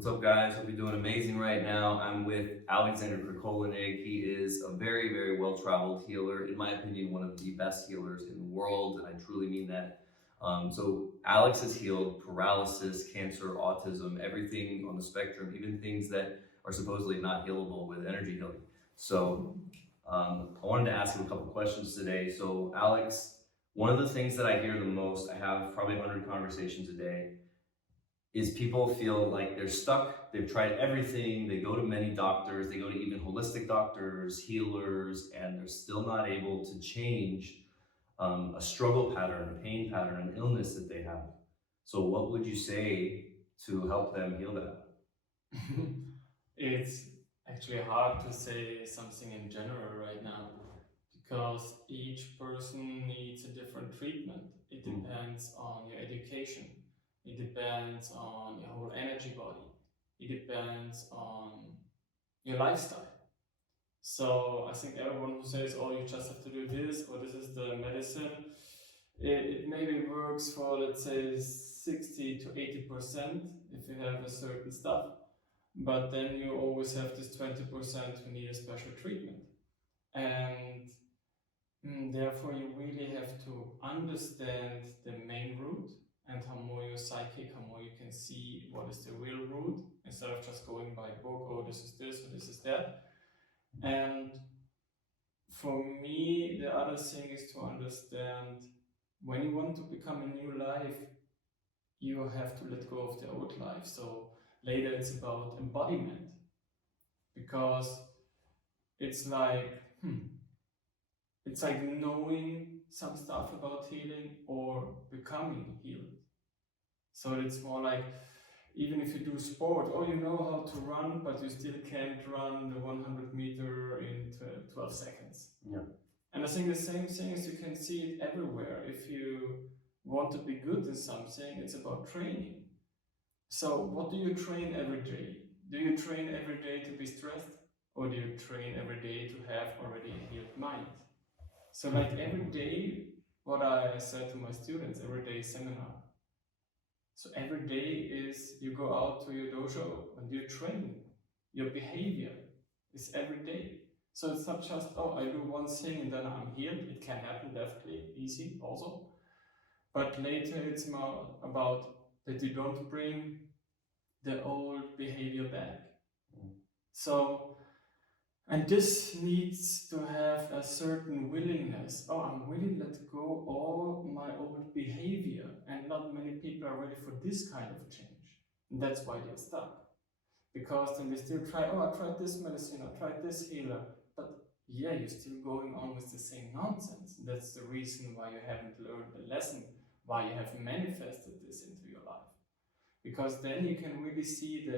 What's up, guys? Hope you're doing amazing right now. I'm with Alexander Krakolinig. He is a very, very well-traveled healer. In my opinion, one of the best healers in the world, and I truly mean that. So Alex has healed paralysis, cancer, autism, everything on the spectrum, even things that are supposedly not healable with energy healing. So I wanted to ask him a couple questions today. So Alex, one of the things that I hear the most, I have probably 100 conversations a day, is people feel like they're stuck. They've tried everything. They go to many doctors. They go to even holistic doctors, healers, and they're still not able to change a struggle pattern, a pain pattern, an illness that they have. So what would you say to help them heal that? It's actually hard to say something in general right now because each person needs a different treatment. It depends on your education. It depends on your whole energy body. It depends on your lifestyle. So I think everyone who says, oh, you just have to do this, or this is the medicine, it maybe works for, let's say, 60 to 80% if you have a certain stuff. But then you always have this 20% who need a special treatment. And therefore you really have to understand the main root, and how more you're psychic, how more you can see what is the real root, instead of just going by book, oh, this is this, or this is that. And for me, the other thing is to understand when you want to become a new life, you have to let go of the old life. So later it's about embodiment, because it's like knowing some stuff about healing or becoming healed. So it's more like, even if you do sport, oh, you know how to run, but you still can't run the 100 meter in 12 seconds. Yeah. And I think the same thing is, you can see it everywhere. If you want to be good in something, it's about training. So what do you train every day? Do you train every day to be stressed? Or do you train every day to have already a healed mind? So like every day, what I said to my students, every day seminar. So every day is you go out to your dojo and you train. Your behavior is every day. So it's not just, oh, I do one thing and then I'm healed. It can happen, definitely, easy also. But later it's more about that you don't bring the old behavior back. So, and this needs to have a certain willingness. Oh, I'm willing to let go all my old behavior, and not many people are ready for this kind of change. And that's why they're stuck. Because then they still try, oh, I tried this medicine, I tried this healer, but yeah, you're still going on with the same nonsense. And that's the reason why you haven't learned the lesson, why you have manifested this into your life. Because then you can really see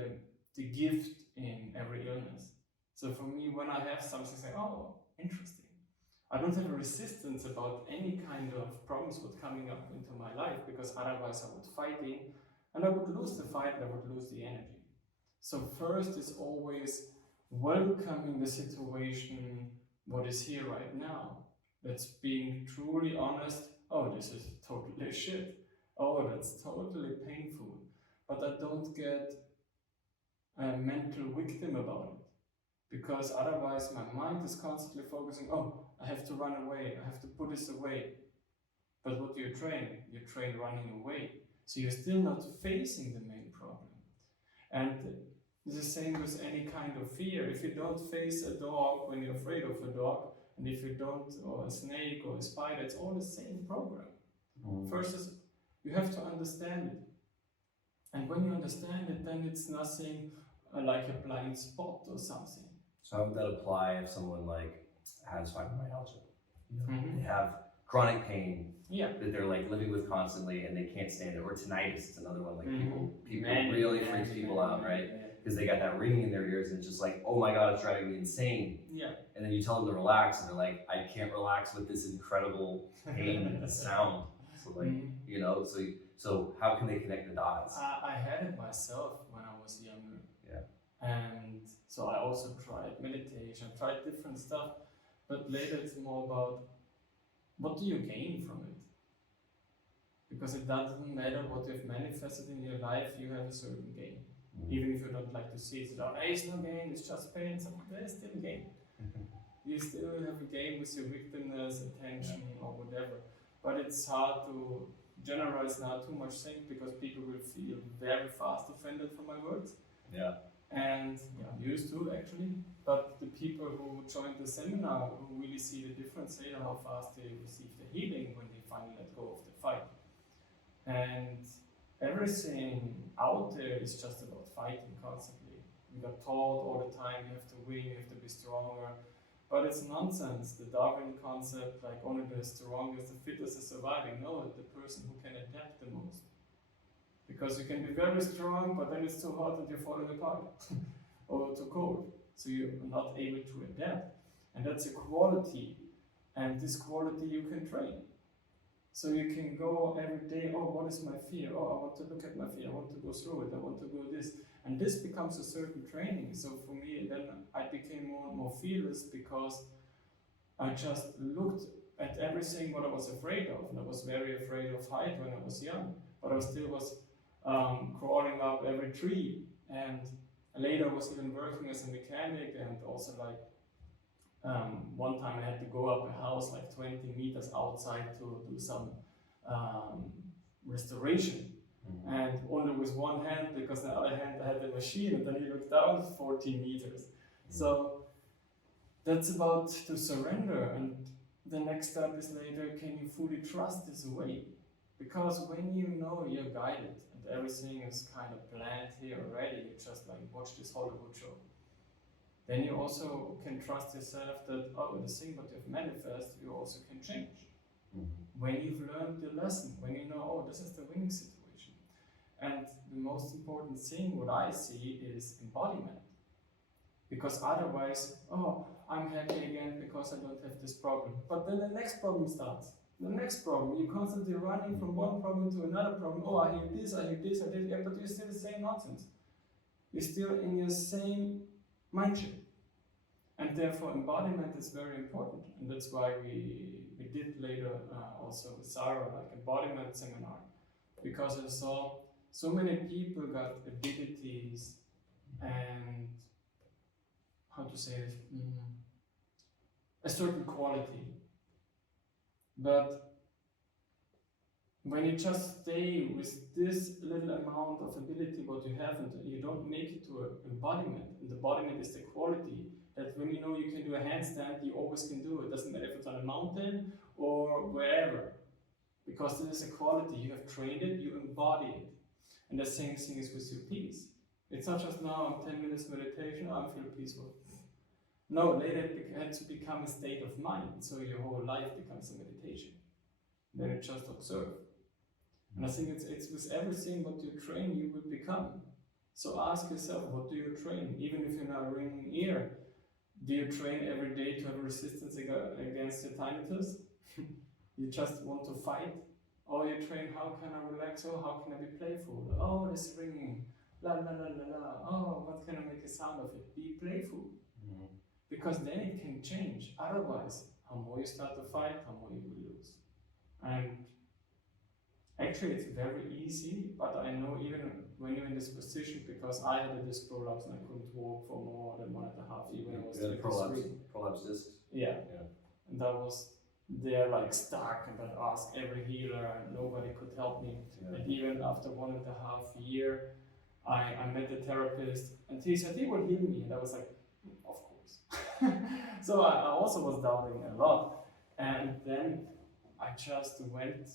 the gift in every illness. So for me, when I have something, say, oh, interesting. I don't have a resistance about any kind of problems with coming up into my life, because otherwise I would fighting, and I would lose the fight, and I would lose the energy. So first is always welcoming the situation, what is here right now. That's being truly honest. Oh, this is totally shit. Oh, that's totally painful. But I don't get a mental victim about it. Because otherwise my mind is constantly focusing, oh, I have to run away, I have to put this away. But what do you train? You train running away. So you're still not facing the main problem. And it's the same with any kind of fear. If you don't face a dog when you're afraid of a dog, and if you don't, or a snake or a spider, it's all the same program. First is, you have to understand it. And when you understand it, then it's nothing like a blind spot or something. So how would that apply if someone like has fibromyalgia? They have chronic pain that they're like living with constantly and they can't stand it, or tinnitus is another one. Like people really freaks people out, right? Because they got that ringing in their ears and it's just like, oh my god, it's driving me insane. And then you tell them to relax and they're like, I can't relax with this incredible pain and sound. So like, you know, so how can they connect the dots? I had it myself when I was younger. And so I also tried meditation, tried different stuff, but later it's more about, what do you gain from it? Because it doesn't matter what you've manifested in your life, you have a certain gain. Even if you don't like to see it. So, there is no gain, it's just pain. So there is still gain. You still have a game with your victimness, attention, or whatever. But it's hard to generalize now too much things because people will feel very fast offended from my words. Yeah. And used to actually. But the people who joined the seminar who really see the difference, say how fast they receive the healing when they finally let go of the fight. And everything out there is just about fighting constantly. We got taught all the time you have to win, you have to be stronger. But it's nonsense. The Darwin concept, like only the strongest, the fittest is surviving. No, the person who can adapt the most. Because you can be very strong, but then it's too hot and you're falling apart. Or too cold. So you're not able to adapt. And that's a quality. And this quality you can train. So you can go every day, oh, what is my fear? Oh, I want to look at my fear. I want to go through it. I want to go this. And this becomes a certain training. So for me, then I became more and more fearless because I just looked at everything what I was afraid of. And I was very afraid of height when I was young. But I still was crawling up every tree. And later I was even working as a mechanic and also like one time I had to go up a house like 20 meters outside to do some restoration. And only with one hand, because on the other hand I had the machine, and then you look down 14 meters. So that's about to surrender, and the next step is later, can you fully trust this way? Because when you know you're guided and everything is kind of planned here already, you just like watch this Hollywood show. Then you also can trust yourself that, oh, the thing what you've manifested, you also can change. When you've learned the lesson, when you know, oh, this is the winning situation. And the most important thing, what I see, is embodiment. Because otherwise, oh, I'm happy again because I don't have this problem. But then the next problem starts. The next problem, you're constantly running from one problem to another problem. Oh, I hear this, I hear this, I hear that, but you're still the same nonsense. You're still in your same mindset. And therefore embodiment is very important. And that's why we did later also with Sarah, like embodiment seminar. Because I saw so many people got abilities and, how to say it, a certain quality. But when you just stay with this little amount of ability what you have and you don't make it to an embodiment, and the embodiment is the quality that when you know you can do a handstand, you always can do it. It doesn't matter if it's on a mountain or wherever. Because this is a quality, you have trained it, you embody it. And the same thing is with your peace. It's not just now I'm 10 minutes meditation, I feel peaceful. No, later it had to become a state of mind, so your whole life becomes a meditation. Then you just observe. And I think it's with everything what you train, you will become. So ask yourself, what do you train? Even if you're not a ringing ear, do you train every day to have resistance against your tinnitus? You just want to fight? Or you train, how can I relax? Oh, how can I be playful? Oh, this ringing. La la la la la. Oh, what can I make a sound of it? Be playful. Because then it can change. Otherwise, how more you start to fight, how more you will lose. And actually it's very easy, but I know even when you're in this position, because I had a disc prolapse and I couldn't walk for more than 1.5 years when I was 23. Prolapse disc? Yeah. And that was there like stuck, and I'd ask every healer and nobody could help me. And even after 1.5 years, I met a therapist and he said he will heal me, and I was like, of course. So I also was doubting a lot, and then I just went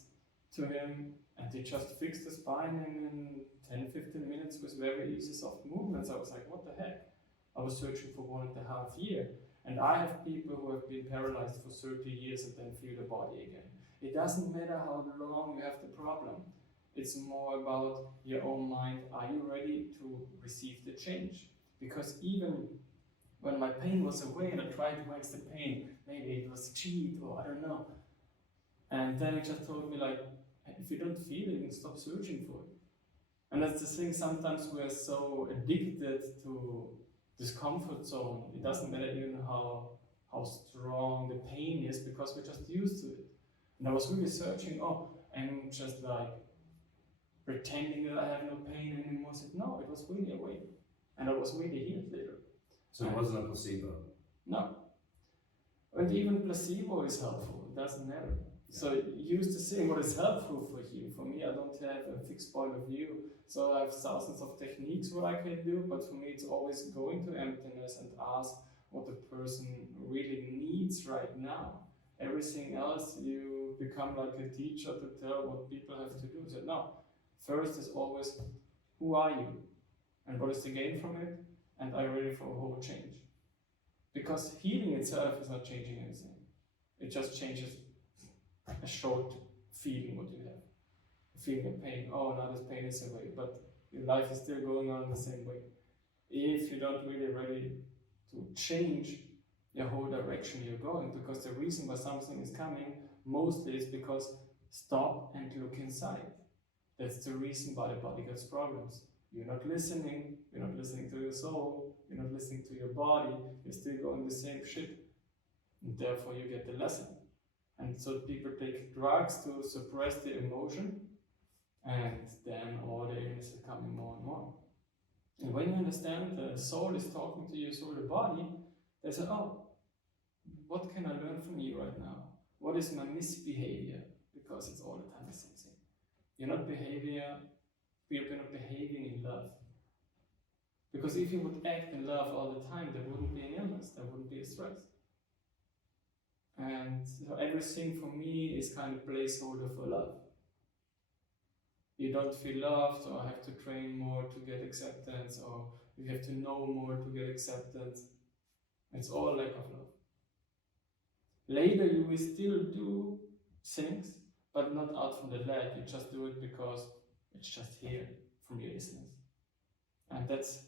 to him and he just fixed the spine in 10-15 minutes with very easy soft movements. I was like, what the heck? I was searching for 1.5 years. And I have people who have been paralyzed for 30 years and then feel the body again. It doesn't matter how long you have the problem. It's more about your own mind. Are you ready to receive the change? Because even when my pain was away and I tried to wax the pain, maybe it was cheat or I don't know. And then he just told me like, if you don't feel it, then stop searching for it. And that's the thing, sometimes we're so addicted to this comfort zone. It doesn't matter even how strong the pain is, because we're just used to it. And I was really searching, and just like pretending that I have no pain anymore. I said, no, it was really away. And I was really healed later. So it wasn't a placebo. No. And even placebo is helpful, it doesn't matter. Yeah. So you used to say what is helpful for you. For me, I don't have a fixed point of view. So I have thousands of techniques what I can do, but for me it's always going to emptiness and ask what the person really needs right now. Everything else, you become like a teacher to tell what people have to do. So no, first is always, who are you? And what is the gain from it? And are you ready for a whole change? Because healing itself is not changing anything. It just changes a short feeling what you have. A feeling of pain, oh now this pain is away, but your life is still going on in the same way. If you're not really ready to change your whole direction you're going, because the reason why something is coming mostly is because stop and look inside. That's the reason why the body gets problems. You're not listening to your soul, you're not listening to your body, you're still going the same shit. And therefore you get the lesson. And so people take drugs to suppress the emotion, and then all the illness is coming more and more. And when you understand the soul is talking to your soul, the body, they say, oh, what can I learn from you right now? What is my misbehavior? Because it's all the time the same thing. You're not behaving in love. Because if you would act in love all the time, there wouldn't be an illness, there wouldn't be a stress. And so everything for me is kind of placeholder for love. You don't feel loved, or have to train more to get acceptance, or you have to know more to get acceptance. It's all lack of love. Later you will still do things, but not out from the lack. You just do it because it's just here from your essence. And that's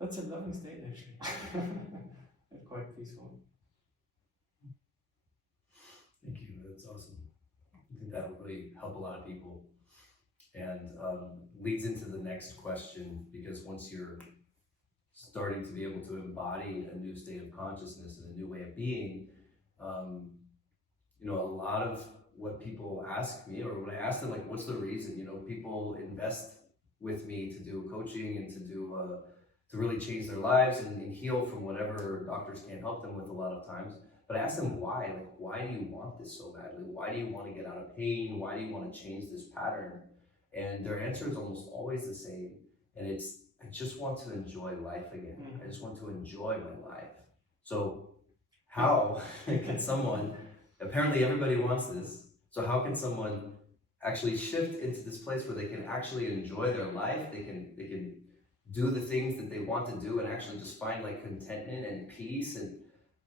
a loving state actually. And quite peaceful. Thank you, that's awesome. I think that'll really help a lot of people. And leads into the next question, because once you're starting to be able to embody a new state of consciousness and a new way of being, a lot of what people ask me, or when I ask them, like, what's the reason, people invest with me to do coaching and to do, to really change their lives and heal from whatever doctors can't help them with a lot of times. But I ask them why, like, why do you want this so badly? Why do you want to get out of pain? Why do you want to change this pattern? And their answer is almost always the same. And it's, I just want to enjoy life again. I just want to enjoy my life. So how can someone, apparently everybody wants this, so how can someone actually shift into this place where they can actually enjoy their life? They can do the things that they want to do and actually just find like contentment and peace and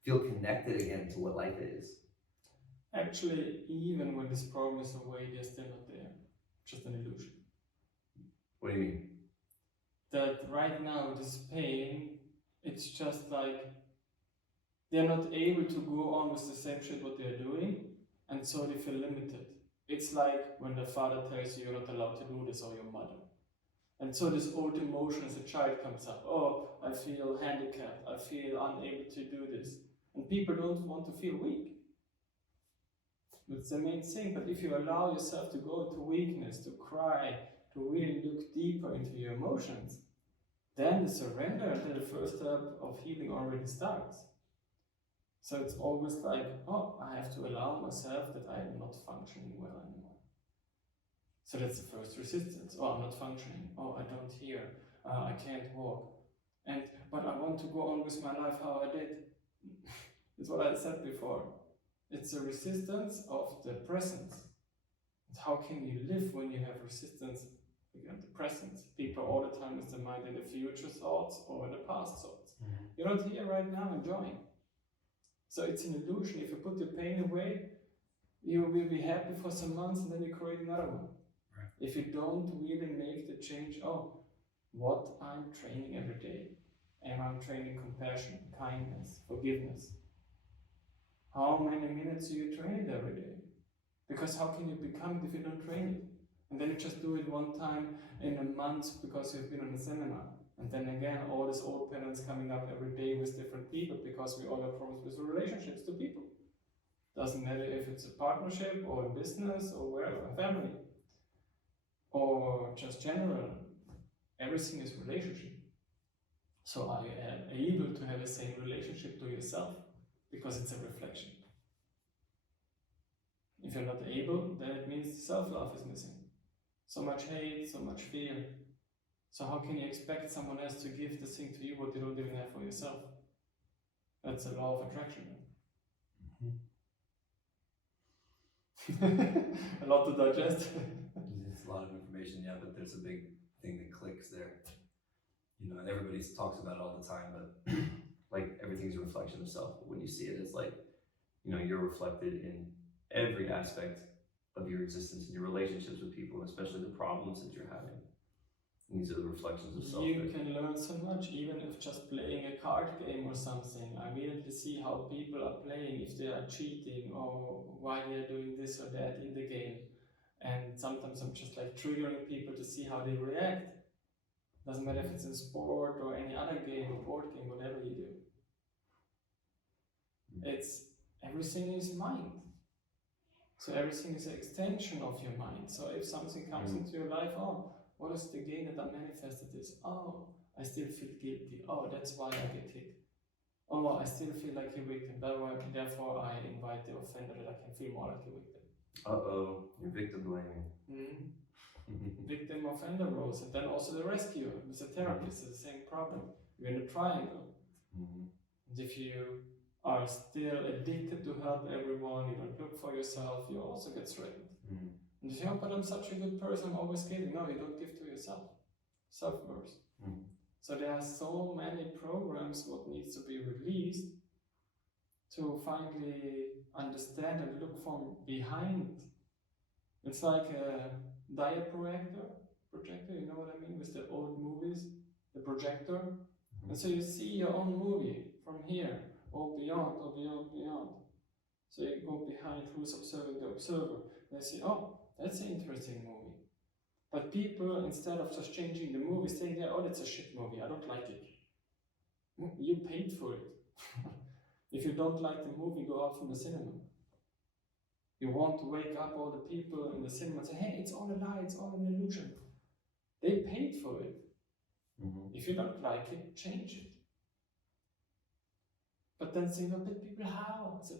feel connected again to what life is. Actually, even when this problem is away, they're still not there. Just an illusion. What do you mean? That right now, this pain, it's just like they're not able to go on with the same shit what they're doing, and so they feel limited. It's like when the father tells you you're not allowed to do this, or your mother. And so this old emotion as a child comes up. Oh, I feel handicapped, I feel unable to do this. And people don't want to feel weak. That's the main thing. But if you allow yourself to go into weakness, to cry, to really look deeper into your emotions, then the surrender until the first step of healing already starts. So it's always like, oh, I have to allow myself that I am not functioning well anymore. So that's the first resistance. Oh, I'm not functioning. Oh, I don't hear. I can't walk. But I want to go on with my life how I did. It's what I said before. It's a resistance of the present. How can you live when you have resistance against the present? People all the time is the mind in the future thoughts or in the past thoughts. Mm-hmm. You're not here right now enjoying. So it's an illusion. If you put the pain away, you will be happy for some months and then you create another one. Right. If you don't really make the change, what I'm training every day. And I'm training compassion, kindness, forgiveness. How many minutes do you train it every day? Because how can you become it if you don't train it? And then you just do it one time in a month because you've been on a seminar. And then again, all these old patterns coming up every day with different people because we all have problems with relationships to people. Doesn't matter if it's a partnership or a business or wherever, a family. Or just general. Everything is relationship. So are you able to have the same relationship to yourself? Because it's a reflection. If you're not able, then it means self-love is missing. So much hate, so much fear. So how can you expect someone else to give the thing to you what you don't even have for yourself? That's a law of attraction. A lot to digest. It's a lot of information, yeah, but there's a big thing that clicks there. You know, and everybody talks about it all the time, but like everything's a reflection of self. But when you see it, it's like, you know, you're reflected in every aspect of your existence and your relationships with people, and especially the problems that you're having. And these are the reflections of self. You can learn so much, even if just playing a card game or something. I immediately see how people are playing, if they are cheating or why they are doing this or that in the game. And sometimes I'm just like triggering people to see how they react. Doesn't matter if it's in sport or any other game or board game, whatever you do. It's everything is mind. So everything is an extension of your mind. So if something comes into your life, oh, what is the gain that I manifested this? Oh, I still feel guilty. Oh, that's why I get hit. Oh, I still feel like a victim. Therefore, I invite the offender that I can feel more like a victim. Uh-oh, you're victim blaming. Victim offender roles, and then also the rescuer with the therapist is the same problem. You're in a triangle. And if you are still addicted to help everyone, you don't look for yourself, you also get threatened. And if you but I'm such a good person, I'm always giving. No, you don't give to yourself. Self-worth. So there are so many programs what needs to be released to finally understand and look from behind. It's like a diode projector, you know what I mean, with the old movies, the projector. And so you see your own movie from here, or beyond, or beyond, beyond. So you go behind who's observing the observer. They say, oh, that's an interesting movie. But people, instead of just changing the movie, saying, yeah, oh, that's a shit movie, I don't like it. You paid for it. If you don't like the movie, go out from the cinema. You want to wake up all the people in the cinema and say, hey, it's all a lie, it's all an illusion. They paid for it. If you don't like it, change it. But then say, no, but people, how? So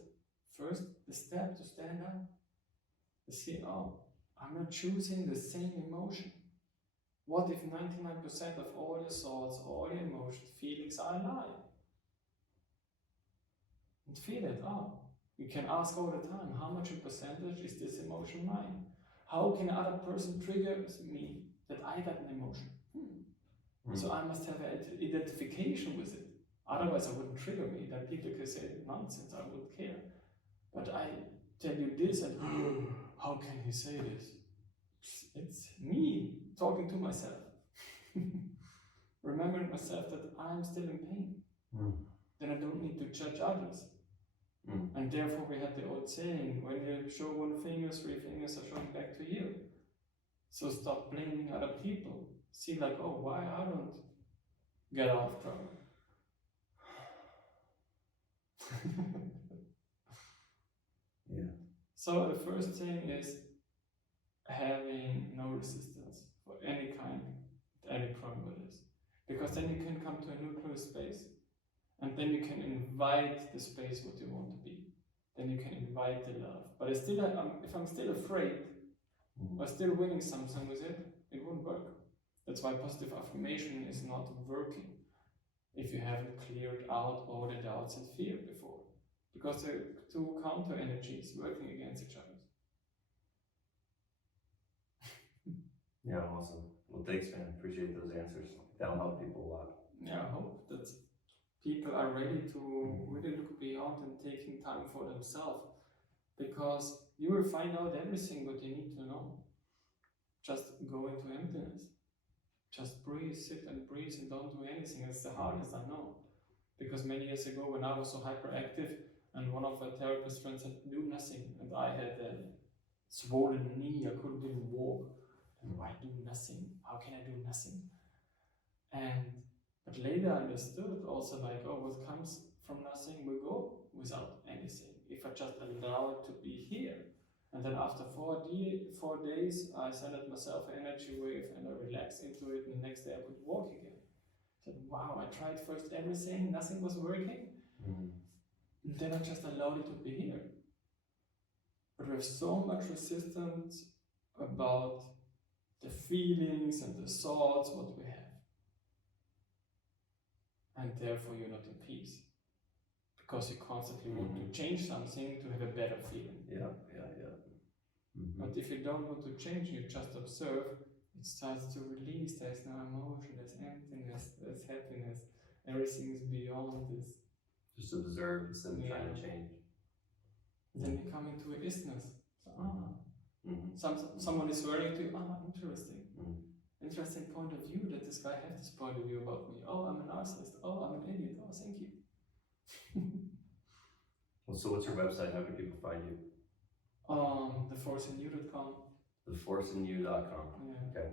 first, the step to stand up. To see, oh, I'm not choosing the same emotion. What if 99% of all your thoughts, all your emotions, feelings are a lie? And feel it, oh. You can ask all the time, how much in percentage is this emotion mine? How can another person trigger me that I got an emotion? So I must have an identification with it. Otherwise I wouldn't trigger me. Then people can say nonsense, I wouldn't care. But I tell you this and how can he say this? It's me talking to myself. Remembering myself that I'm still in pain. Then I don't need to judge others. And therefore we had the old saying, when you show one finger, three fingers are showing back to you. So stop blaming other people. See like, oh, why I don't get out of trouble. So the first thing is having no resistance for any kind, any problem it is. Because then you can come to a neutral space. And then you can invite the space what you want to be. Then you can invite the love. But if I'm still afraid, or still winning something with it, it won't work. That's why positive affirmation is not working if you haven't cleared out all the doubts and fear before. Because they're two counter energies working against each other. Yeah, awesome. Well, thanks, man. Appreciate those answers. That'll help people a lot. Yeah, I hope that people are ready to really look beyond and taking time for themselves, because you will find out everything what you need to know. Just go into emptiness. Just breathe, sit and breathe and don't do anything. It's the hardest, I know. Because many years ago when I was so hyperactive and one of my therapist friends said, do nothing. And I had a swollen knee, I couldn't even walk. And why do nothing? How can I do nothing? But later I understood also like, oh, what comes from nothing will go without anything. If I just allow it to be here. And then after 4 days, I sent myself an energy wave and I relaxed into it. And the next day I could walk again. I said, wow, I tried first everything, nothing was working. And then I just allowed it to be here. But we have so much resistance about the feelings and the thoughts, what we have. And therefore you're not in peace. Because you constantly want to change something to have a better feeling. Yeah. But if you don't want to change, you just observe, it starts to release. There's no emotion, there's emptiness, there's happiness. Everything is beyond this. Just observe instead of trying to change. Then you come into a isness. So, someone is swearing to you, interesting. Interesting point of view that this guy has this point of view about me. Oh, I'm a narcissist. Oh, I'm an idiot. Oh, thank you. Well, so what's your website? How can people find you? theforceinyou.com. theforceinyou.com. Yeah. Okay.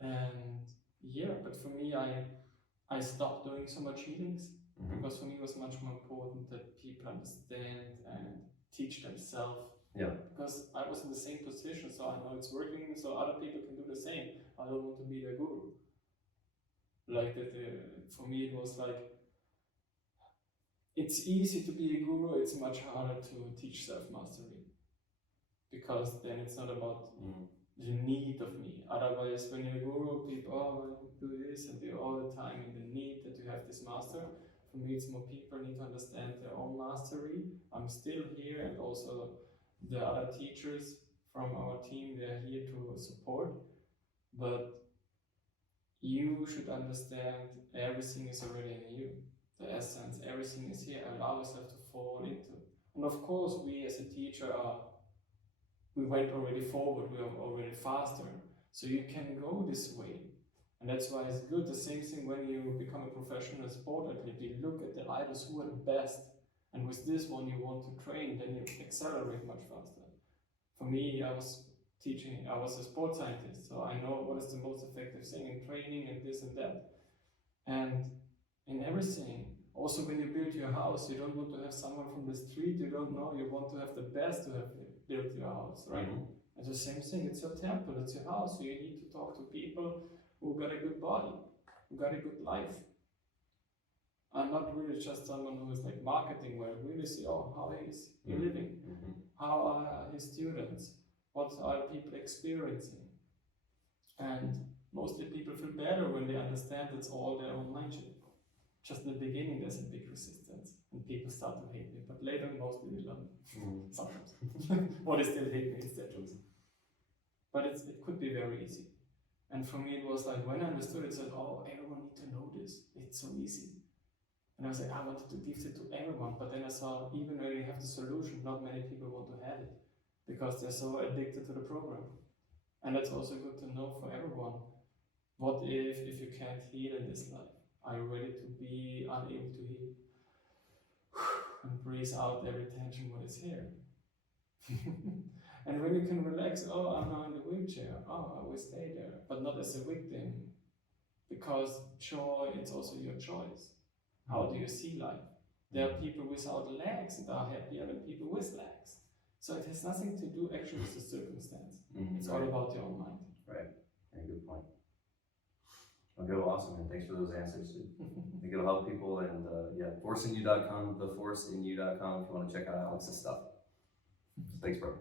And yeah, but for me, I stopped doing so much healings because for me it was much more important that people understand and teach themselves. Yeah. Because I was in the same position, so I know it's working, so other people can do the same. I don't want to be their guru. Like that, for me it was like, it's easy to be a guru, it's much harder to teach self-mastery. Because then it's not about the need of me. Otherwise, when you're a guru, people do this and you're all the time in the need that you have this master. For me, it's more people need to understand their own mastery. I'm still here, and also the other teachers from our team, they're here to support. But you should understand everything is already in you. The essence, everything is here. Allow yourself to fall into. And of course, we as a teacher we went already forward, we are already faster. So you can go this way. And that's why it's good. The same thing when you become a professional sport athlete, you look at the idols who are the best. And with this one you want to train, then you accelerate much faster. For me, I was a sports scientist, so I know what is the most effective thing in training and this and that. And in everything, also when you build your house, you don't want to have someone from the street you don't know, you want to have the best to have built your house, right? And the same thing, it's your temple, it's your house, so you need to talk to people who got a good body, who got a good life. I'm not really just someone who is like marketing, where I really see, how is he living? How are his students? What are people experiencing? And mostly people feel better when they understand it's all their own mind shit. Just in the beginning, there's a big resistance, and people start to hate me. But later, mostly they love me. Sometimes, or they still hate me instead. But it could be very easy. And for me, it was like when I understood it, said, everyone needs to know this. It's so easy. And I was like, I wanted to give it to everyone. But then I saw, even when you have the solution, not many people want to have it because they're so addicted to the program. And that's also good to know for everyone. What if you can't heal in this life? Are you ready to be unable to heal? And breathe out every tension what is here. And when you can relax, I'm now in the wheelchair, I will stay there, but not as a victim. Because joy, it's also your choice. How do you see life? There are people without legs that are happier than people with legs. So it has nothing to do actually with the circumstance. It's all about your own mind. Right, yeah, good point. Okay, well, awesome, man. Thanks for those answers. I think it'll help people, and forceinyou.com, theforceinyou.com if you want to check out Alex's stuff. Thanks, bro.